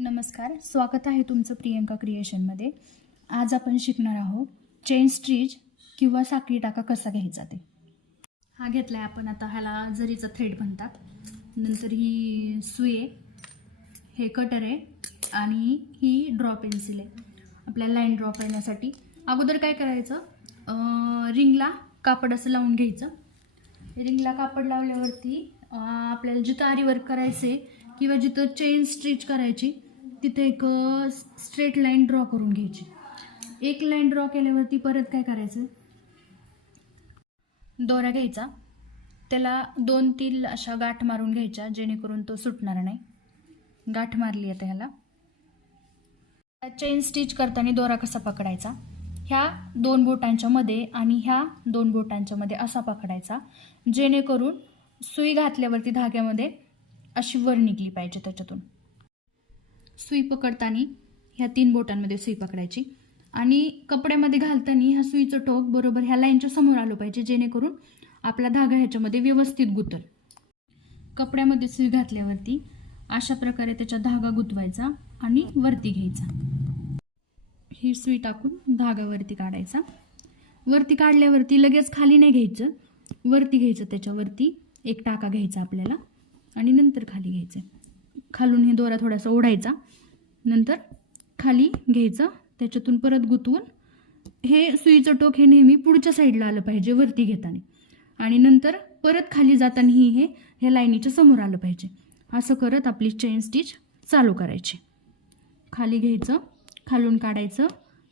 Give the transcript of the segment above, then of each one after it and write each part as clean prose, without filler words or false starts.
नमस्कार, स्वागत आहे तुमचं प्रियंका क्रिएशनमध्ये। आज आपण शिकणार आहोत चेन स्टिच किंवा साखळी टाका कसा घ्यायचा ते। हा घेतलाय आपण आता, ह्याला जरीचा थ्रेड म्हणतात। नंतर ही सुई आहे, हे कटर आहे आणि ही ड्रॉ पेन्सिल आहे आपल्याला लाईन ड्रॉ करण्यासाठी। अगोदर काय करायचं, रिंगला कापड असं लावून घ्यायचं। रिंगला कापड लावल्यावरती आपल्याला जिथं आरी वर्क करायचे किंवा जिथं चेन स्टिच करायची तिथे एक स्ट्रेट लाईन ड्रॉ करून घ्यायची। एक लाईन ड्रॉ केल्यावरती परत काय करायचं, दोरा घ्यायचा, त्याला 2-3 अशा गाठ मारून घ्यायच्या जेणेकरून तो सुटणार नाही। गाठ मारली आता ह्याला। चेन स्टिच करताना दोरा कसा पकडायचा, ह्या 2 बोटांच्या मध्ये आणि ह्या 2 बोटांच्या मध्ये असा पकडायचा जेणेकरून सुई घातल्यावरती धाग्यामध्ये अशी वर निघली पाहिजे त्याच्यातून। सुई पकडताना ह्या 3 बोटांमध्ये सुई पकडायची आणि कपड्यामध्ये घालताना ह्या सुईचं टोक बरोबर ह्या लाईनच्या समोर आलं पाहिजे जेणेकरून आपला धागा ह्याच्यामध्ये व्यवस्थित गुंतल। कपड्यामध्ये सुई घातल्यावरती अशा प्रकारे त्याचा धागा गुंतवायचा आणि वरती घ्यायचा। ही सुई टाकून धागा वरती काढायचा। वरती काढल्यावरती लगेच खाली नाही घ्यायचं, वरती घ्यायचं, त्याच्यावरती एक टाका घ्यायचा आपल्याला आणि नंतर खाली घ्यायचं। खालून हे दोरा थोडासा ओढायचा, नंतर खाली घ्यायचं, त्याच्यातून परत गुंतवून हे सुईचं टोक हे नेहमी पुढच्या साईडला आलं पाहिजे वरती घेताना, आणि नंतर परत खाली जाताना हे ह्या लाईनीच्या समोर आलं पाहिजे। असं करत आपली चेन स्टिच चालू करायची। खाली घ्यायचं, खालून काढायचं,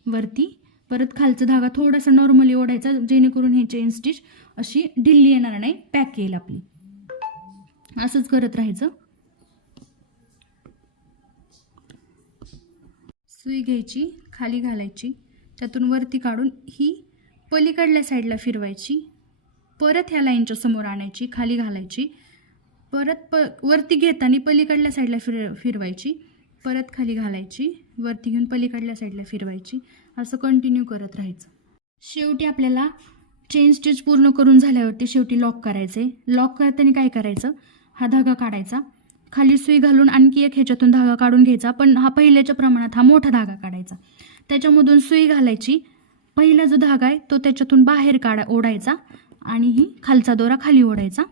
वरती परत खालचा धागा थोडासा नॉर्मली ओढायचा जेणेकरून हे चेन स्टिच अशी ढिल्ली येणार नाही, पॅक येईल आपली। असंच करत राहायचं। सुई घ्यायची, खाली घालायची, त्यातून वरती काढून ही पलीकडल्या साईडला फिरवायची, परत ह्या लाईनच्या समोर आणायची, खाली घालायची, परत वरती घेताना पलीकडल्या साईडला फिरवायची, परत खाली घालायची, वरती घेऊन पलीकडल्या साईडला फिरवायची। असं कंटिन्यू करत राहायचं। शेवटी आपल्याला चेन स्टिच पूर्ण करून झाल्यावरती शेवटी लॉक करायचे। लॉक करताना काय करायचं, हा धागा काढायचा, खाली सुई घालून आणखी एक ह्याच्यातून धागा काढून घ्यायचा, पण हा पहिल्याच्या प्रमाणात हा मोठा धागा काढायचा, त्याच्यामधून सुई घालायची, पहिला जो धागा आहे तो त्याच्यातून बाहेर ओढायचा आणि ही खालचा दोरा खाली ओढायचा।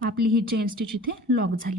आपली ही चेन स्टिच इथे लॉक झाली।